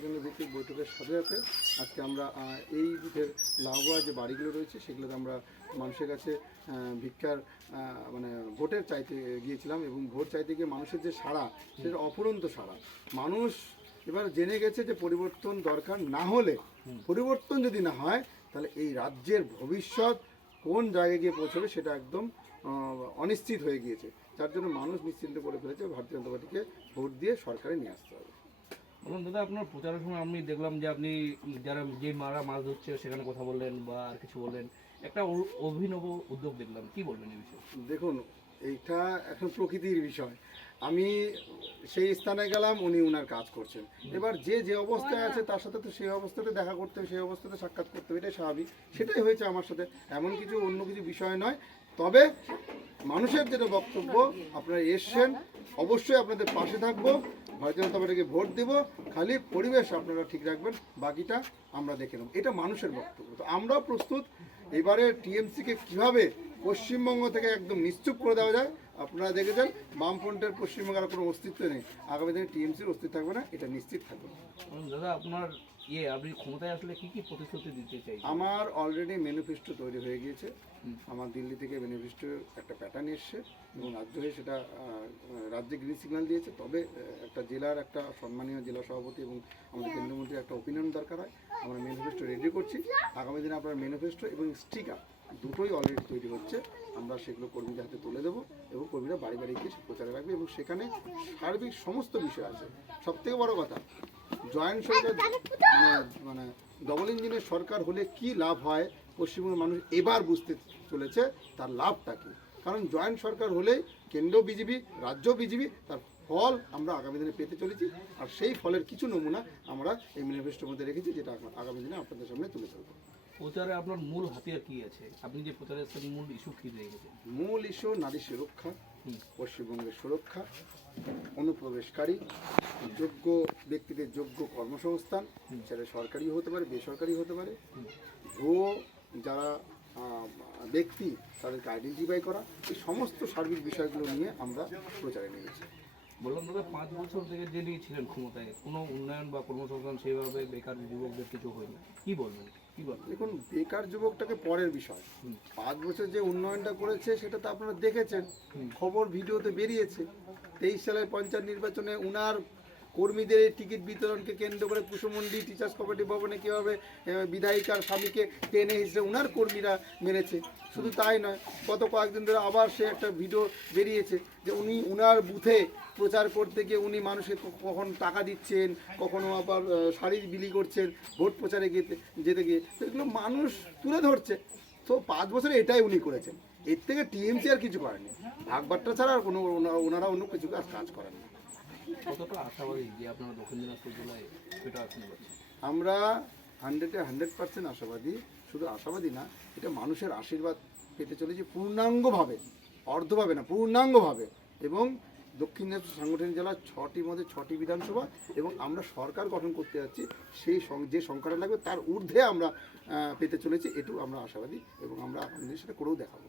কেন্দ্র ভিত্তিক বৈঠকের সাথে সাথে আজকে আমরা এই বুথের লাগোয়া যে বাড়িগুলো রয়েছে সেগুলোতে আমরা মানুষের কাছে ভিক্ষার মানে ভোটের চাইতে গিয়েছিলাম এবং ভোট চাইতে গিয়ে মানুষের যে সাড়া সেটা অফুরন্ত সাড়া। মানুষ এবার জেনে গেছে যে পরিবর্তন দরকার, না হলে পরিবর্তন যদি না হয় তাহলে এই রাজ্যের ভবিষ্যৎ কোন জায়গায় গিয়ে পৌঁছবে সেটা একদম অনিশ্চিত হয়ে গিয়েছে। যার জন্য মানুষ নিশ্চিন্ত করে ফেলেছে ভারতীয় জনতা পার্টিকে ভোট দিয়ে সরকারে নিয়ে আসতে হবে। বলুন দাদা, আপনার প্রচারের সময় আমি দেখলাম যে আপনি যারা যে মাছ ধরছে সেখানে কথা বললেন বা আর কিছু বললেন, একটা অভিনব উদ্যোগ দেখলাম, কি বলবেন এই বিষয়ে? দেখুন, এইটা এখন প্রকৃতির বিষয়। আমি সেই স্থানে গেলাম, উনি উনার কাজ করছেন। এবার যে যে অবস্থায় আছে তার সাথে তো সেই অবস্থাতে দেখা করতে হবে, সেই অবস্থাতে সাক্ষাৎ করতে হবে, এটাই স্বাভাবিক। সেটাই হয়েছে আমার সাথে, এমন কিছু অন্য কিছু বিষয় নয়। তবে মানুষের যেটা বক্তব্য, আপনারা এসছেন, অবশ্যই আপনাদের পাশে থাকবো, ভারতীয় জনতা পার্টিকে ভোট দেবো, খালি পরিবেশ আপনারা ঠিক রাখবেন, বাকিটা আমরা দেখে নেব। এটা মানুষের বক্তব্য। তো আমরাও প্রস্তুত এবারে টিএমসিকে কীভাবে পশ্চিমবঙ্গ থেকে একদম নিশ্চুপ করে দেওয়া যায়। আপনারা দেখেছেন বামফ্রন্টের পশ্চিমবঙ্গের কোনো অস্তিত্ব নেই, আগামী দিনে টিএমসির অস্তিত্ব থাকবে না, এটা নিশ্চিত থাকবে। দাদা, আপনার আপনি ক্ষমতায় আসলে কি কি প্রতিশ্রুতি দিতে চাই? আমার অলরেডি ম্যানিফেস্টো তৈরি হয়ে গিয়েছে। আমার দিল্লি থেকে ম্যানিফেস্টোর একটা প্যাটার্ন এসছে এবং রাজ্য হয়ে সেটা রাজ্যে গ্রিন সিগন্যাল দিয়েছে। তবে একটা জেলার একটা সম্মানীয় জেলা সভাপতি এবং আমাদের কেন্দ্রমন্ত্রীর একটা ওপিনিয়ন দরকার হয়। আমরা ম্যানিফেস্টো রেডি করছি। আগামী দিনে আপনার ম্যানিফেস্টো এবং স্টিকার দুটোই অলরেডি তৈরি হচ্ছে। আমরা সেগুলো কর্মীদের হাতে তুলে দেবো এবং কর্মীরা বাড়ি বাড়ি গিয়ে প্রচারে রাখবে এবং সেখানে সার্বিক সমস্ত বিষয় আছে। সবথেকে বড় কথা, জয়েন্ট সরকার মানে ডবল ইঞ্জিনের সরকার হলে কি লাভ হয় পশ্চিমবঙ্গের মানুষ এবার বুঝতে চলেছে, তার লাভটা কী। কারণ জয়েন্ট সরকার হলে কেন্দ্র বিজেপি, রাজ্য বিজেপি, তার ফল আমরা আগামী দিনে পেতে চলেছি। আর সেই ফলের কিছু নমুনা আমরা এই ম্যানিফেস্টোর মধ্যে রেখেছি, যেটা আগামী দিনে আপনাদের সামনে তুলে ধরবো। প্রচারে আপনার মূল হাতিয়ার কি আছে? আপনি যে প্রচারের মূল ইস্যু কী রেখেছেন? মূল ইস্যু নারী সুরক্ষা, পশ্চিমবঙ্গের সুরক্ষা, অনুপ্রবেশকারী যোগ্য ব্যক্তিদের যোগ্য কর্মসংস্থান, সেটা সরকারি হতে পারে, বেসরকারি হতে পারে, ভুয়ো যারা ব্যক্তি তাদেরকে আইডেন্টিফাই করা, এই সমস্ত সার্বিক বিষয়গুলো নিয়ে আমরা প্রচারে নিয়েছি। বললাম দাদা, 5 বছর থেকে যিনি ছিলেন ক্ষমতায়, কোনো উন্নয়ন বা কর্মসংস্থান সেভাবে বেকার যুবকদের কিছু হয়নি, কি বলবেন? দেখুন, বেকার যুবকটাকে পরের বিষয়। 5 বছর যে উন্নয়নটা করেছে সেটা তো আপনারা দেখেছেন, খবর ভিডিওতে বেরিয়েছে। 23 সালের পঞ্চায়েত নির্বাচনে উনার কর্মীদের টিকিট বিতরণকে কেন্দ্র করে কুসুমন্ডি টিচার্স কোঅপারেটিভ ভবনে কীভাবে বিধায়িকার স্বামীকে টেনে হিসেবে উনার কর্মীরা মেরেছে। শুধু তাই নয়, গত কয়েকদিন ধরে আবার সে একটা ভিডিও বেরিয়েছে যে উনি উনার বুথে প্রচার করতে গিয়ে উনি মানুষকে কখন টাকা দিচ্ছেন, কখনো আবার শাড়ি বিলি করছেন ভোট প্রচারে যেতে গিয়ে। তো এগুলো মানুষ তুলে ধরছে। তো 5 বছরে এটাই উনি করেছেন, এর থেকে টিএমসি আর কিছু করেনি। ভাগবাট্টা ছাড়া আর কোনো ওনারা অন্য কিছু কাজ করেন না। কতটা আশাবাদী যে আপনারা দক্ষিণ দিনাজপুর জেলায় এটা আসতে পারছেন? আমরা 100% আশাবাদী। শুধু আশাবাদী না, এটা মানুষের আশীর্বাদ পেতে চলেছি পূর্ণাঙ্গভাবে, অর্ধভাবে না, পূর্ণাঙ্গভাবে। এবং দক্ষিণ দিনাজপুর সাংগঠনিক জেলা 6টির মধ্যে 6টি বিধানসভা এবং আমরা সরকার গঠন করতে যাচ্ছি, সেই যে সংখ্যাটা লাগবে তার ঊর্ধ্বে আমরা পেতে চলেছি, এটু আমরা আশাবাদী এবং আমরা আপনাদের সেটা করেও দেখাবো।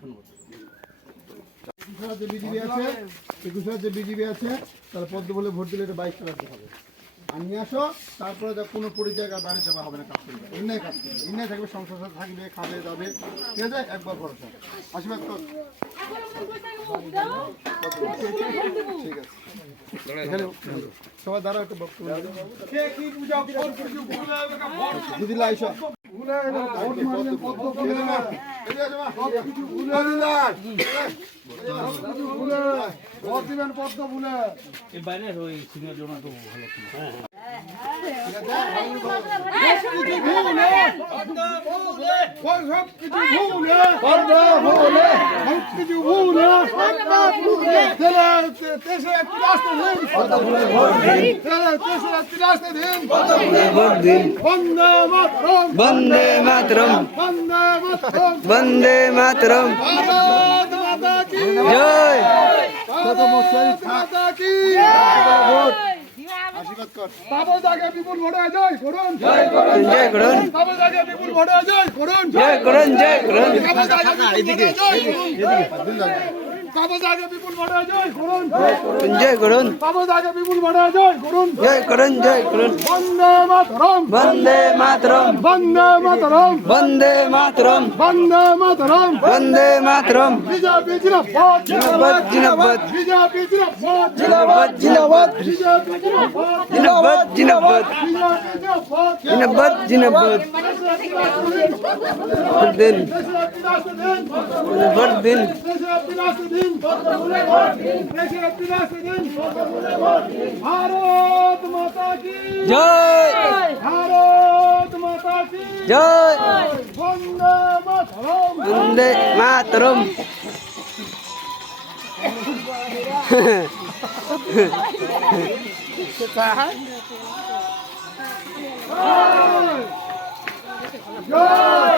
ধন্যবাদ। 21 যে বিজেপি আছে তাহলে পদ্ম বলে ভোট দিলে এটা 22 চালাতে হবে। আর নিয়ে আসো, তারপরে কোনো পরিচয় বাইরে যাওয়া হবে না, কাজ করবে, অন্যায় কাজ করবে, অন্যায় থাকবে, সংসার থাকবে, খাবে যাবে, ঠিক আছে? একবার ভরসা, আশীর্বাদ কর, ঠিক আছে? এখানে সবাই দাঁড়াও, একটা বক্তব্য দিদি লাইসা বাইরে ওই সিনিয়র জন তো ভালো ছিল। বন্দে মাতরম, বন্দে মাতরম, জয়। আশীর্বাদ কর, বিপুল ভোটে জয় করুন, জয় করুন, জয় করুন, বিপুল ভোটে জয় করুন, জয় করুন, জয় করুন, বিপুল বিপুল ভোটে জয় করুন জয় করুন তাপসদাকে বিপুল ভোটে জয় করুন জয় করুন জয় করুন বন্দে মাতরম বন্দে মাতরম বন্দে মাতরম বন্দে মাতরম বন্দে মাতরম বন্দে মাতরম বিজেপি জিন্দাবাদ জিন্দাবাদ জিন্দাবাদ বিজেপি জিন্দাবাদ জিন্দাবাদ জিন্দাবাদ বিজেপি জিন্দাবাদ জিন্দাবাদ জিন্দাবাদ বিজেপি জিন্দাবাদ জিন্দাবাদ জিন্দাবাদ ভোট দিন ভোট দিন भारत माता की জয় भारत माता की জয় वंदे मातरम বন্দে মাতরম जय